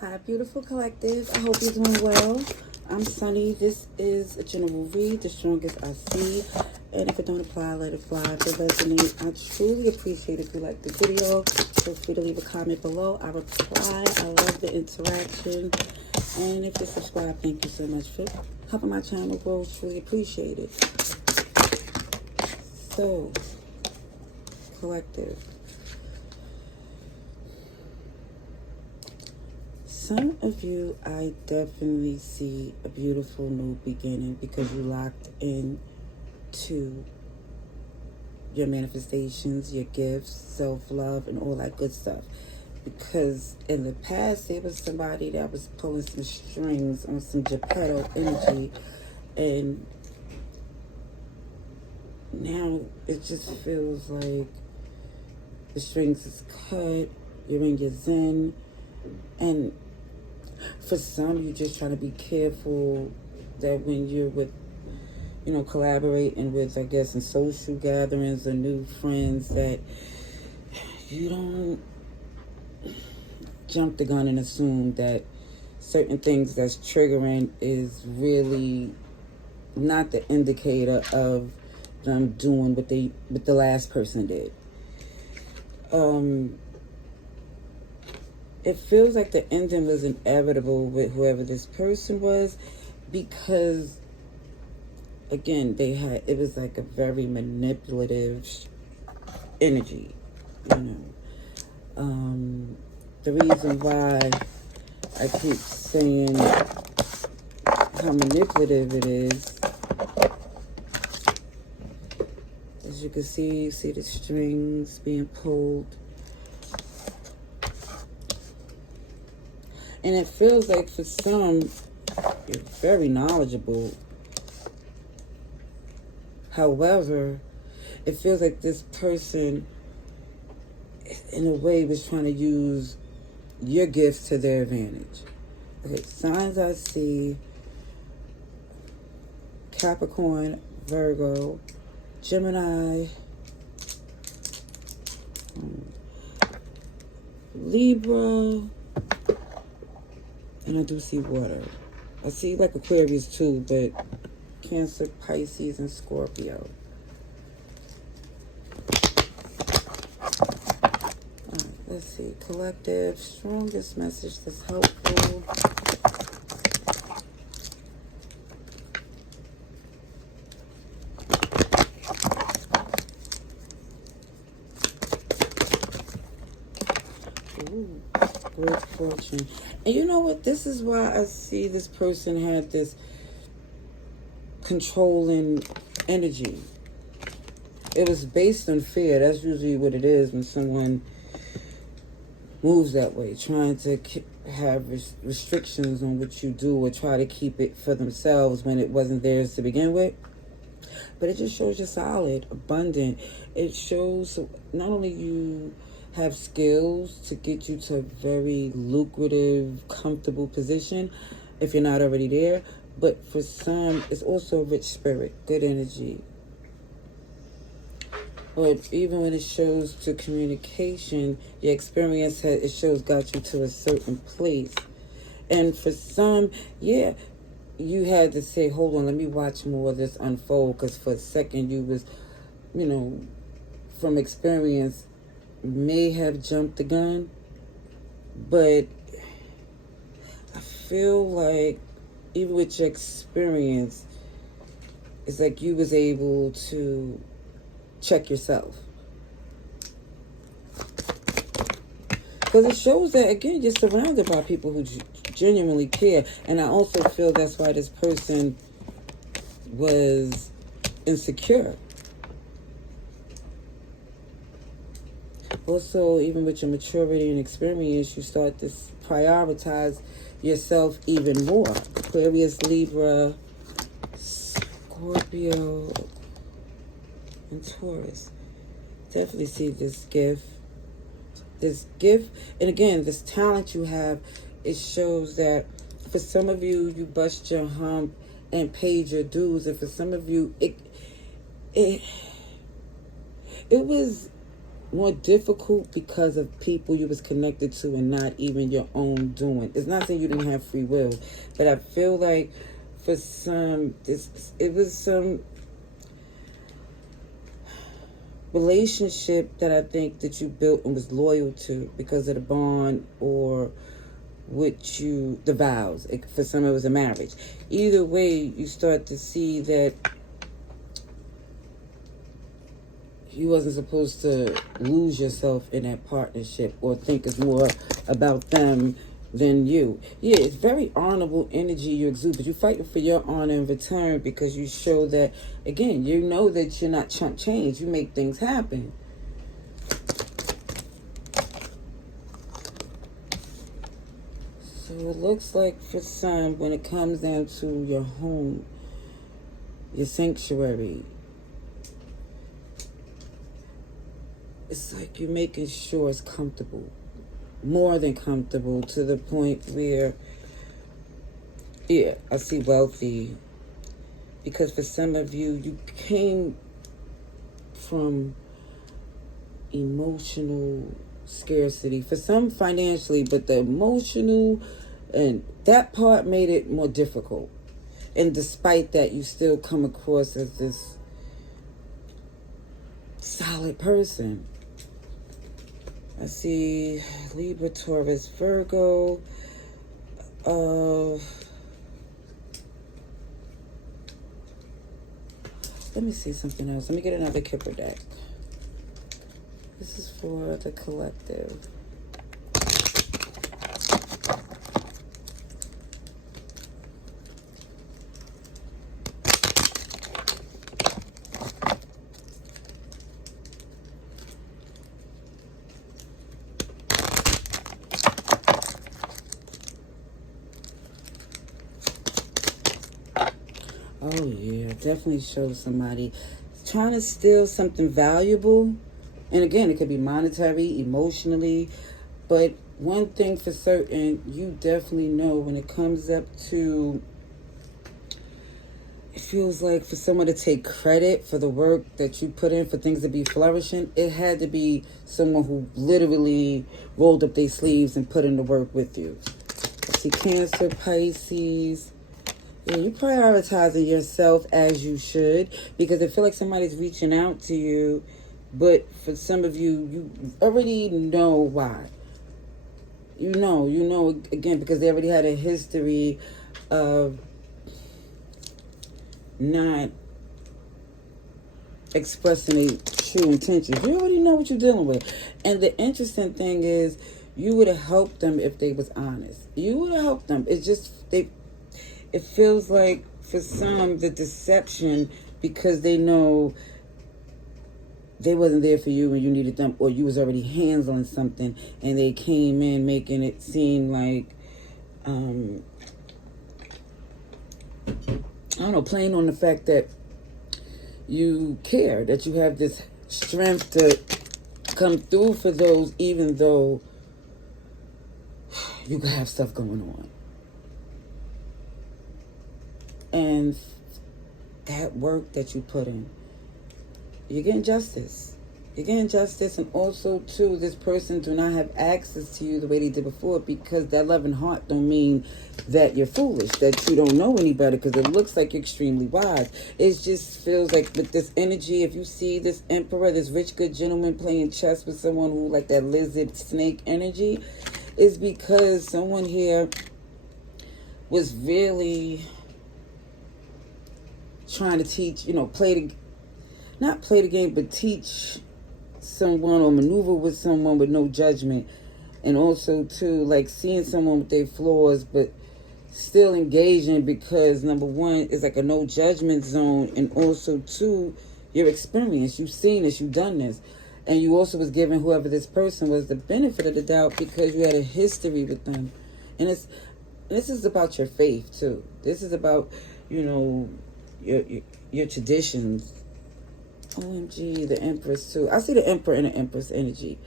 Hi, beautiful collective. I hope you're doing well. I'm Sunny. This is a general read, the strongest I see. And if it don't apply, let it fly. If it resonates, I truly appreciate if you like the video. Feel free to leave a comment below. I reply. I love the interaction. And if you subscribe, thank you so much for helping my channel grow. Truly appreciate it. So, collective. Some of you, I definitely see a beautiful new beginning because you locked in to your manifestations, your gifts, self-love, and all that good stuff. Because in the past, there was somebody that was pulling some strings on some Geppetto energy, and now it just feels like the strings is cut, you're in your zen, and for some, you're just trying to be careful that when you're with, collaborating with, I guess, in social gatherings or new friends, that you don't jump the gun and assume that certain things that's triggering is really not the indicator of them doing what the last person did. It feels like the ending was inevitable with whoever this person was, because again, it was like a very manipulative energy, the reason why I keep saying how manipulative it is, as you can see, you see the strings being pulled. And it feels like for some, you're very knowledgeable. However, it feels like this person, in a way, was trying to use your gifts to their advantage. Okay, signs I see: Capricorn, Virgo, Gemini, Libra, and I do see water. I see like Aquarius too, but Cancer, Pisces, and Scorpio. Alright, let's see. Collective, strongest message that's helpful. Ooh, great fortune. And you know what? This is why I see this person had this controlling energy. It was based on fear. That's usually what it is when someone moves that way, trying to have restrictions on what you do or try to keep it for themselves when it wasn't theirs to begin with. But it just shows you're solid, abundant. It shows not only you have skills to get you to a very lucrative, comfortable position if you're not already there, but for some, it's also a rich spirit, good energy. But even when it shows to communication, your experience, it shows got you to a certain place. And for some, yeah, you had to say, hold on, let me watch more of this unfold, because for a second you was, from experience, may have jumped the gun. But I feel like even with your experience, it's like you was able to check yourself. Because it shows that, again, you're surrounded by people who genuinely care. And I also feel that's why this person was insecure. Also, even with your maturity and experience, you start to prioritize yourself even more. Aquarius, Libra, Scorpio, and Taurus. Definitely see this gift. And again, this talent you have, it shows that for some of you, you bust your hump and paid your dues. And for some of you, it was more difficult because of people you was connected to and not even your own doing. It's not saying you didn't have free will, but I feel like for some, it was some relationship that I think that you built and was loyal to because of the bond or the vows. For some, it was a marriage. Either way, you start to see that you wasn't supposed to lose yourself in that partnership or think it's more about them than you. Yeah, it's very honorable energy you exude, but you're fighting for your honor in return because you show that, again, you know that you're not chump change. You make things happen. So it looks like for some, when it comes down to your home, your sanctuary, it's like you're making sure it's comfortable, more than comfortable, to the point where, yeah, I see wealthy, because for some of you, you came from emotional scarcity, for some financially, but the emotional, and that part made it more difficult. And despite that, you still come across as this solid person. I see Libra, Taurus, Virgo. Let me see something else. Let me get another Kipper deck. This is for the collective. Oh yeah, definitely shows somebody trying to steal something valuable. And again, it could be monetary, emotionally. But one thing for certain, you definitely know when it comes up to, it feels like for someone to take credit for the work that you put in for things to be flourishing, it had to be someone who literally rolled up their sleeves and put in the work with you. I see Cancer, Pisces. Yeah, you're prioritizing yourself as you should, because I feel like somebody's reaching out to you, but for some of you, you already know why. You know, again, because they already had a history of not expressing a true intentions. You already know what you're dealing with. And the interesting thing is, you would have helped them if they was honest. You would have helped them. It's just, it feels like for some, the deception, because they know they wasn't there for you when you needed them, or you was already handling something and they came in making it seem like, I don't know, playing on the fact that you care, that you have this strength to come through for those, even though you could have stuff going on. And that work that you put in, you're getting justice. You're getting justice. And also, too, this person do not have access to you the way they did before, because that loving heart don't mean that you're foolish, that you don't know any better, because it looks like you're extremely wise. It just feels like with this energy, if you see this emperor, this rich, good gentleman playing chess with someone who like that lizard snake energy, is because someone here was really trying to teach, not play the game, but teach someone or maneuver with someone with no judgment. And also, too, like seeing someone with their flaws, but still engaging, because number one, is like a no judgment zone. And also, two, your experience. You've seen this, you've done this. And you also was giving whoever this person was the benefit of the doubt because you had a history with them. And this is about your faith, too. This is about, your traditions. OMG, the Empress too. I see the Emperor and the Empress energy.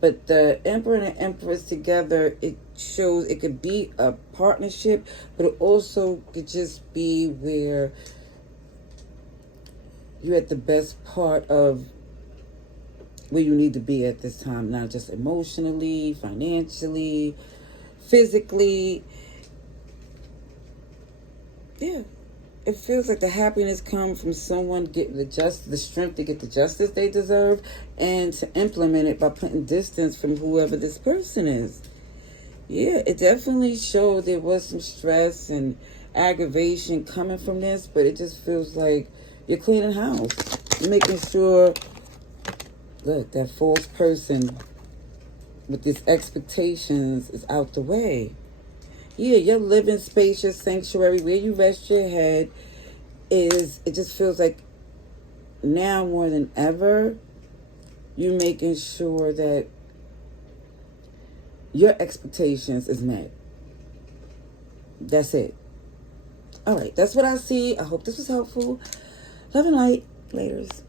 But the Emperor and the Empress together, it shows it could be a partnership, but it also could just be where you're at the best part of where you need to be at this time, not just emotionally, financially, physically. Yeah. It feels like the happiness comes from someone getting the strength to get the justice they deserve, and to implement it by putting distance from whoever this person is. Yeah, it definitely showed there was some stress and aggravation coming from this, but it just feels like you're cleaning house. You're making sure, look, that false person with these expectations is out the way. Yeah, your living space, your sanctuary, where you rest your head, it just feels like now more than ever, you're making sure that your expectations is met. That's it. All right, that's what I see. I hope this was helpful. Love and light. Laters.